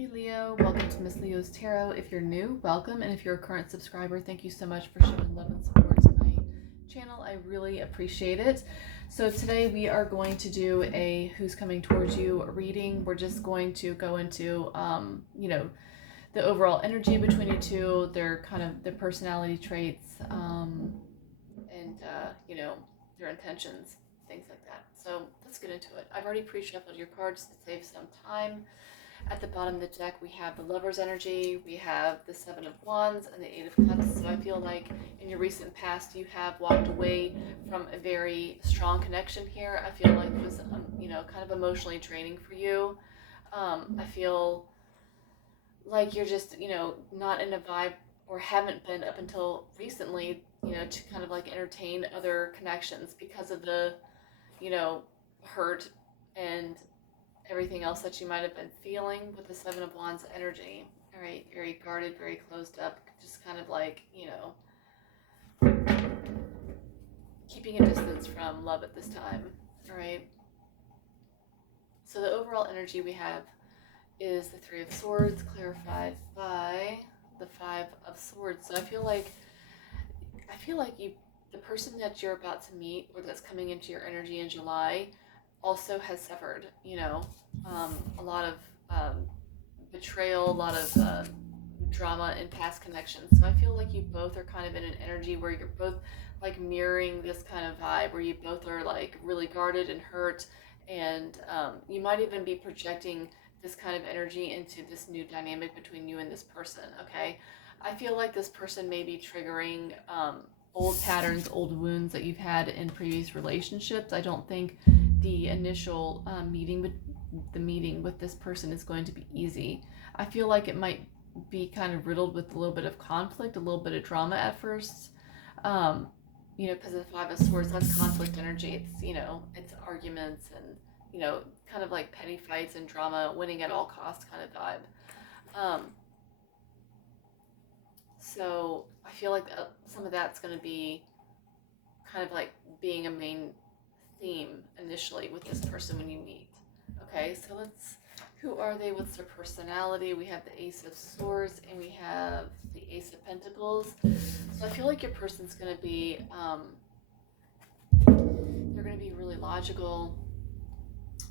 Hey Leo, welcome to Miss Leo's Tarot. If you're new, welcome, and if you're a current subscriber, thank you so much for showing love and support to my channel. I really appreciate it. So today we are going to do a Who's Coming Towards You reading. We're just going to go into, the overall energy between you two, their kind of their personality traits, and their intentions, things like that. So let's get into it. I've already pre-shuffled your cards to save some time. At the bottom of the deck, we have the Lover's energy, we have the Seven of Wands, and the Eight of Cups. So I feel like in your recent past, you have walked away from a very strong connection here. I feel like it was, kind of emotionally draining for you. I feel like you're just, not in a vibe or haven't been up until recently, to kind of like entertain other connections because of the, hurt and everything else that you might have been feeling with the Seven of Wands energy. All right, very guarded, very closed up, just kind of like, keeping a distance from love at this time. All right. So the overall energy we have is the Three of Swords, clarified by the Five of Swords. So I feel like the person that you're about to meet or that's coming into your energy in July also has suffered, a lot of betrayal, a lot of drama in past connections. So I feel like you both are kind of in an energy where you're both like mirroring this kind of vibe where you both are like really guarded and hurt, and you might even be projecting this kind of energy into this new dynamic between you and this person. Okay, I feel like this person may be triggering old patterns, old wounds that you've had in previous relationships. I don't think the initial meeting with this person is going to be easy. I feel like it might be kind of riddled with a little bit of conflict, a little bit of drama at first. Because the Five of Swords, that's conflict energy. It's arguments and, kind of like petty fights and drama, winning at all costs kind of vibe. So I feel like some of that's going to be kind of like being a main theme initially with this person when you meet. Okay, so who are they? What's their personality? We have the Ace of Swords and we have the Ace of Pentacles. So I feel like your person's going to be, they're going to be really logical.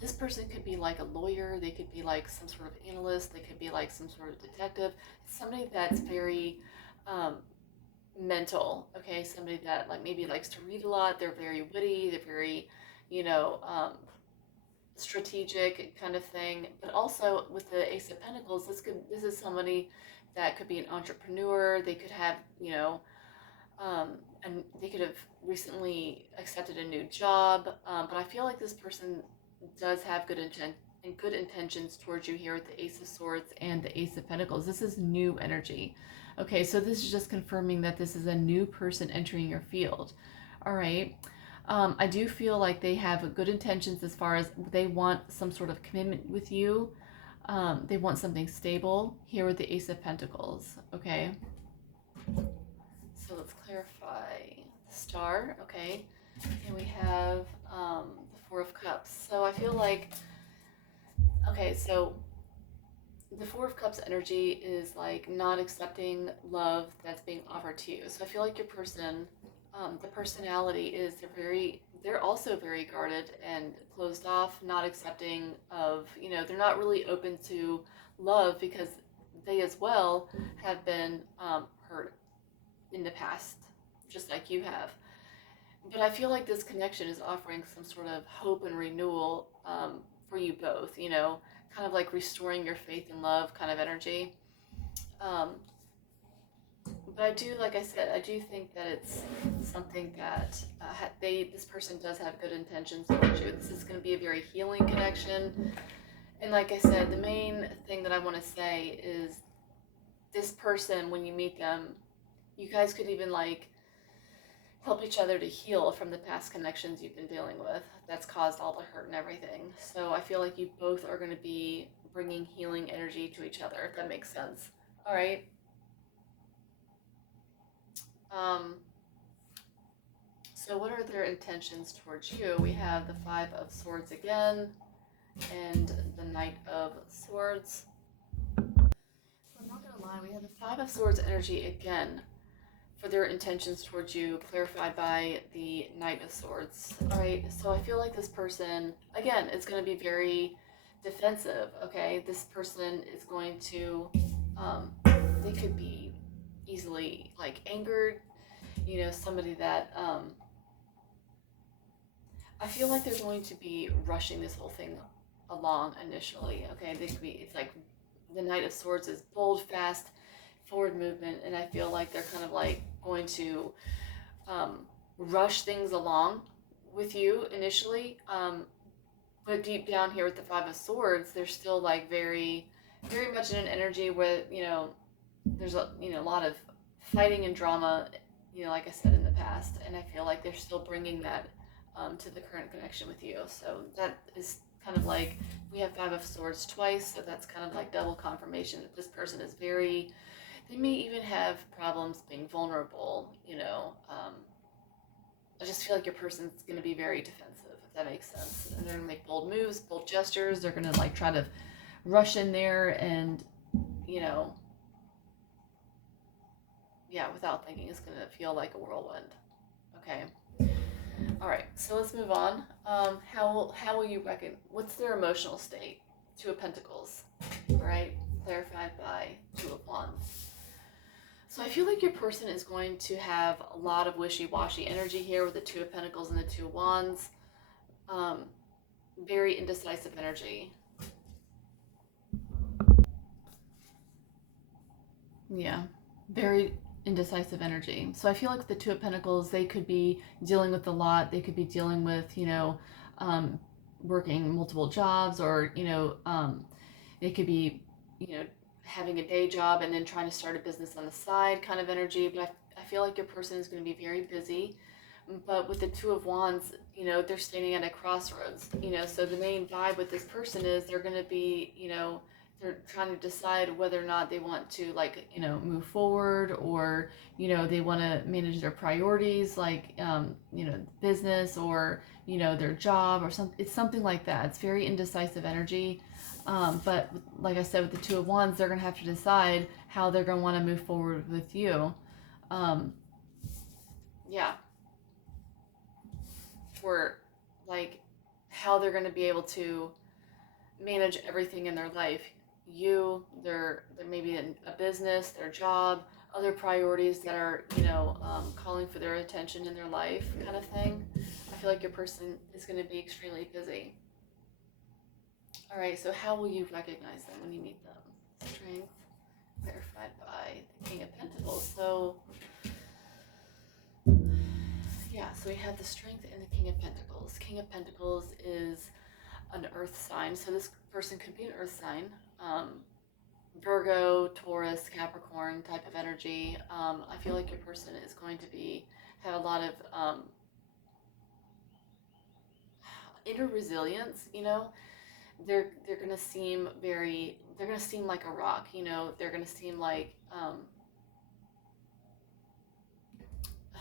This person could be like a lawyer. They could be like some sort of analyst. They could be like some sort of detective. Somebody that's very mental. Okay, somebody that like maybe likes to read a lot. They're very witty. They're very, strategic kind of thing. But also with the Ace of Pentacles, this is somebody that could be an entrepreneur. They could have, and they could have recently accepted a new job. But I feel like this person does have good intent and good intentions towards you here with the Ace of Swords and the Ace of Pentacles. This is new energy. Okay, so this is just confirming that this is a new person entering your field. All right. I do feel like they have good intentions as far as they want some sort of commitment with you. They want something stable here with the Ace of Pentacles. Okay. So let's clarify the Star. Okay. And we have the Four of Cups. So I feel like, okay, so the Four of Cups energy is like not accepting love that's being offered to you. So I feel like your person, the personality is they're also very guarded and closed off, not accepting of, they're not really open to love because they as well have been hurt in the past, just like you have. But I feel like this connection is offering some sort of hope and renewal for you both, kind of like restoring your faith and love kind of energy. But I do, like I said, I do think that it's something that this person does have good intentions towards you. This is going to be a very healing connection. And like I said, the main thing that I want to say is this person, when you meet them, you guys could even like help each other to heal from the past connections you've been dealing with that's caused all the hurt and everything. So I feel like you both are going to be bringing healing energy to each other, if that makes sense. All right. So what are their intentions towards you? We have the Five of Swords again and the Knight of Swords. We have the Five of Swords energy again for their intentions towards you, clarified by the Knight of Swords. All right, so I feel like this person, again, is going to be very defensive. Okay, this person is going to, they could be easily like angered. You know, somebody that I feel like they're going to be rushing this whole thing along initially. Okay, they could be. It's like the Knight of Swords is bold, fast, forward movement, and I feel like they're kind of like going to rush things along with you initially. But deep down here with the Five of Swords, they're still like very, very much in an energy where there's a lot of fighting and drama. Like I said in the past, and I feel like they're still bringing that to the current connection with you. So that is kind of like we have Five of Swords twice, so that's kind of like double confirmation that this person is very. They may even have problems being vulnerable. I just feel like your person's going to be very defensive, if that makes sense. And they're going to make bold moves, bold gestures. They're going to like try to rush in there and, without thinking, it's going to feel like a whirlwind. Okay. All right, so let's move on. How will you reckon? What's their emotional state? Two of Pentacles. All right, clarified by Two of Wands. So I feel like your person is going to have a lot of wishy-washy energy here with the Two of Pentacles and the Two of Wands. Very indecisive energy. Yeah, very indecisive energy. So I feel like the Two of Pentacles, they could be dealing with a lot. They could be dealing with, working multiple jobs, or, they could be, having a day job and then trying to start a business on the side kind of energy. But I feel like your person is going to be very busy. But with the Two of Wands, they're standing at a crossroads, so the main vibe with this person is they're going to be, they're trying to decide whether or not they want to move forward, or they want to manage their priorities, like business, or their job, or something. It's something like that. It's very indecisive energy. But like I said, with the Two of Wands, they're gonna have to decide how they're gonna want to move forward with you. Yeah, for like how they're gonna be able to manage everything in their life. They're maybe in a business, their job, other priorities that are, calling for their attention in their life, kind of thing. I feel like your person is going to be extremely busy. All right, so how will you recognize them when you meet them? Strength, clarified by the King of Pentacles. So, yeah, so we have the Strength and the King of Pentacles. King of Pentacles is an earth sign, so this person could be an earth sign. Virgo, Taurus, Capricorn type of energy. I feel like your person is going to have a lot of inner resilience. They're gonna seem like a rock. They're gonna seem like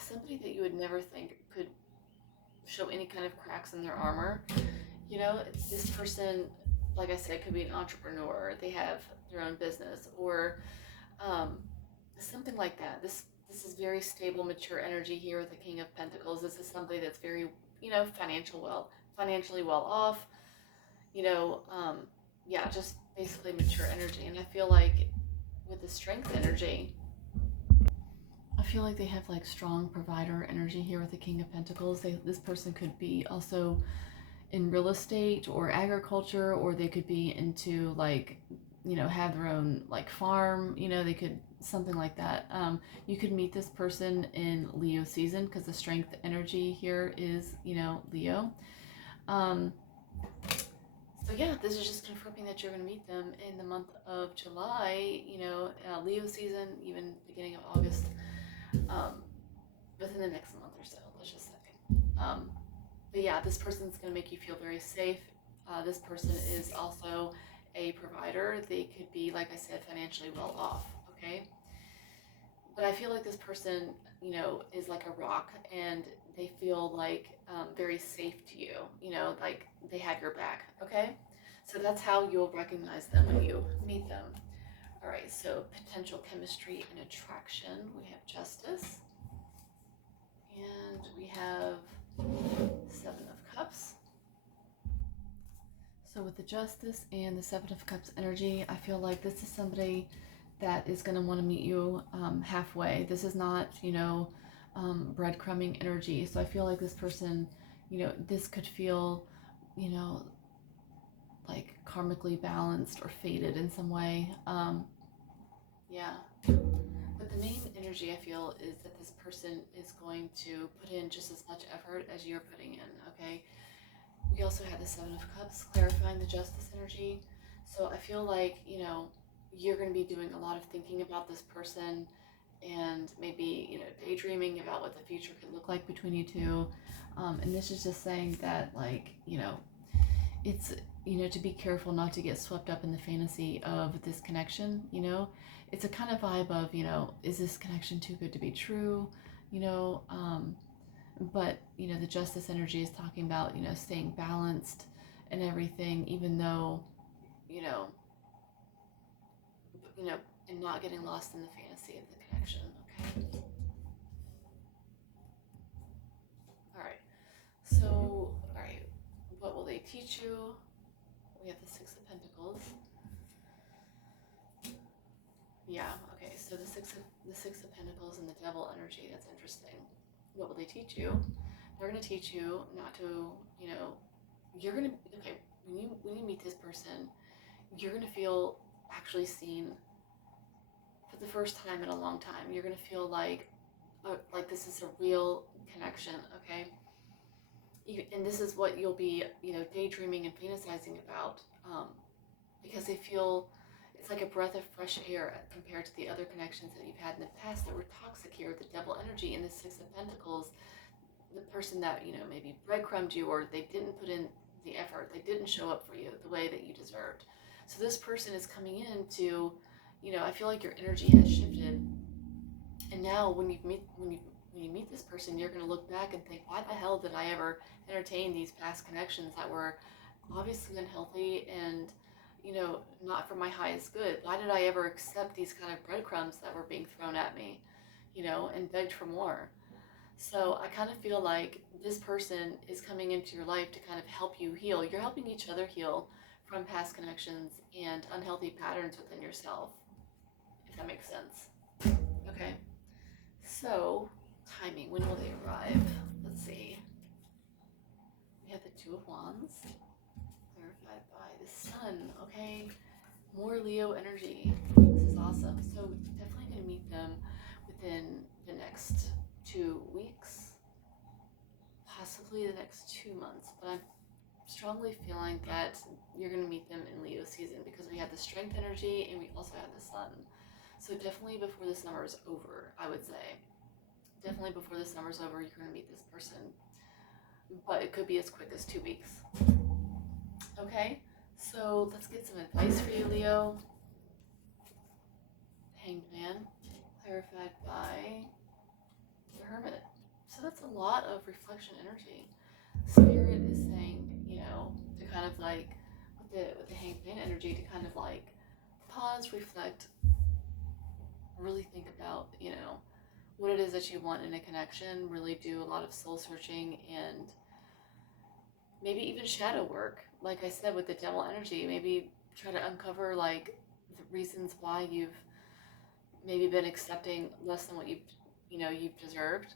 somebody that you would never think could show any kind of cracks in their armor. This person, like I said, could be an entrepreneur. They have their own business, or something like that. This is very stable, mature energy here with the King of Pentacles. This is somebody that's very, financially well off. Just basically mature energy. And I feel like with the Strength energy, I feel like they have like strong provider energy here with the King of Pentacles. This person could be also in real estate or agriculture, or they could be into have their own farm. They could, something like that. You could meet this person in Leo season, because the Strength energy here is Leo. So yeah, this is just confirming that you're going to meet them in the month of July, Leo season, even beginning of August, within the next month or so, let's just say. But yeah, this person's going to make you feel very safe. This person is also a provider. They could be, like I said, financially well off, okay? But I feel like this person, is like a rock, and they feel like very safe to you, like they have your back, okay? So that's how you'll recognize them when you meet them. All right, so potential chemistry and attraction. We have Justice, and we have Seven of Cups. So with the Justice and the Seven of Cups energy, I feel like this is somebody that is going to want to meet you halfway. This is not, breadcrumbing energy. So I feel like this person, this could feel, you know, like karmically balanced or fated in some way. Yeah. But the main energy I feel is that this person is going to put in just as much effort as you're putting in, okay? We also had the Seven of Cups clarifying the Justice energy. So I feel like, you're going to be doing a lot of thinking about this person and maybe, daydreaming about what the future could look like between you two. And this is just saying that, like, it's, to be careful not to get swept up in the fantasy of this connection, It's a kind of vibe of, is this connection too good to be true? You know, but the Justice energy is talking about staying balanced and everything, even though you know you know and not getting lost in the fantasy of the connection. Okay. All right, so all right, what will they teach you? We have the Six of Pentacles. Yeah, okay, so the Six of Pentacles and the Devil energy. That's interesting. What will they teach you? They're going to teach you not to, you're going to, okay, when you meet this person, you're going to feel actually seen for the first time in a long time. You're going to feel like this is a real connection, okay? And this is what you'll be, daydreaming and fantasizing about, because they feel it's like a breath of fresh air compared to the other connections that you've had in the past that were toxic here with the Devil energy and the Six of Pentacles. The person that maybe breadcrumbed you, or they didn't put in the effort, they didn't show up for you the way that you deserved. So this person is coming in to, I feel like your energy has shifted, and now when you meet this person, you're going to look back and think, why the hell did I ever entertain these past connections that were obviously unhealthy and not for my highest good? Why did I ever accept these kind of breadcrumbs that were being thrown at me, and begged for more? So I kind of feel like this person is coming into your life to kind of help you heal. You're helping each other heal from past connections and unhealthy patterns within yourself, if that makes sense. Okay, so timing, when will they arrive? Let's see. We have the Two of Wands, clarified by the Sun. Okay, more Leo energy. This is awesome. So definitely going to meet them within the next 2 weeks, possibly the next 2 months, but I'm strongly feeling that you're going to meet them in Leo season because we have the Strength energy and we also have the Sun. So definitely before the summer is over, I would say. Definitely before the summer's over, you're going to meet this person, but it could be as quick as 2 weeks. Okay, so let's get some advice for you, Leo. Hanged Man, clarified by the Hermit. So that's a lot of reflection energy. Spirit is saying, to kind of like with the Hanged Man energy, to kind of like pause, reflect, really think about, what it is that you want in a connection. Really do a lot of soul searching and maybe even shadow work. Like I said, with the Devil energy, maybe try to uncover like the reasons why you've maybe been accepting less than what you've deserved.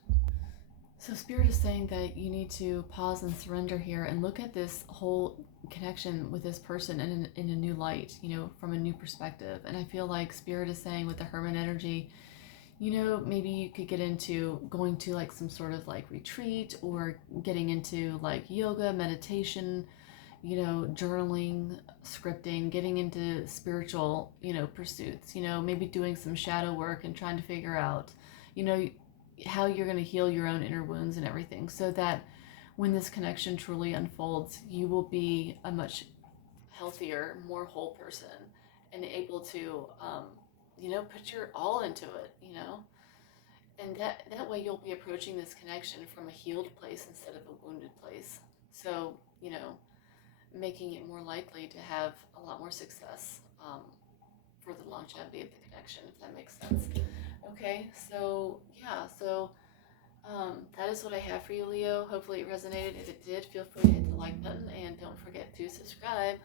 So Spirit is saying that you need to pause and surrender here and look at this whole connection with this person in a new light, from a new perspective. And I feel like Spirit is saying with the Hermit energy, maybe you could get into going to like some sort of like retreat, or getting into like yoga, meditation, journaling, scripting, getting into spiritual, pursuits, maybe doing some shadow work and trying to figure out, how you're going to heal your own inner wounds and everything, so that when this connection truly unfolds, you will be a much healthier, more whole person and able to, put your all into it, and that way you'll be approaching this connection from a healed place instead of a wounded place. So, making it more likely to have a lot more success, for the longevity of the connection, if that makes sense. Okay, so yeah, so that is what I have for you, Leo. Hopefully it resonated. If it did, feel free to hit the like button and don't forget to subscribe.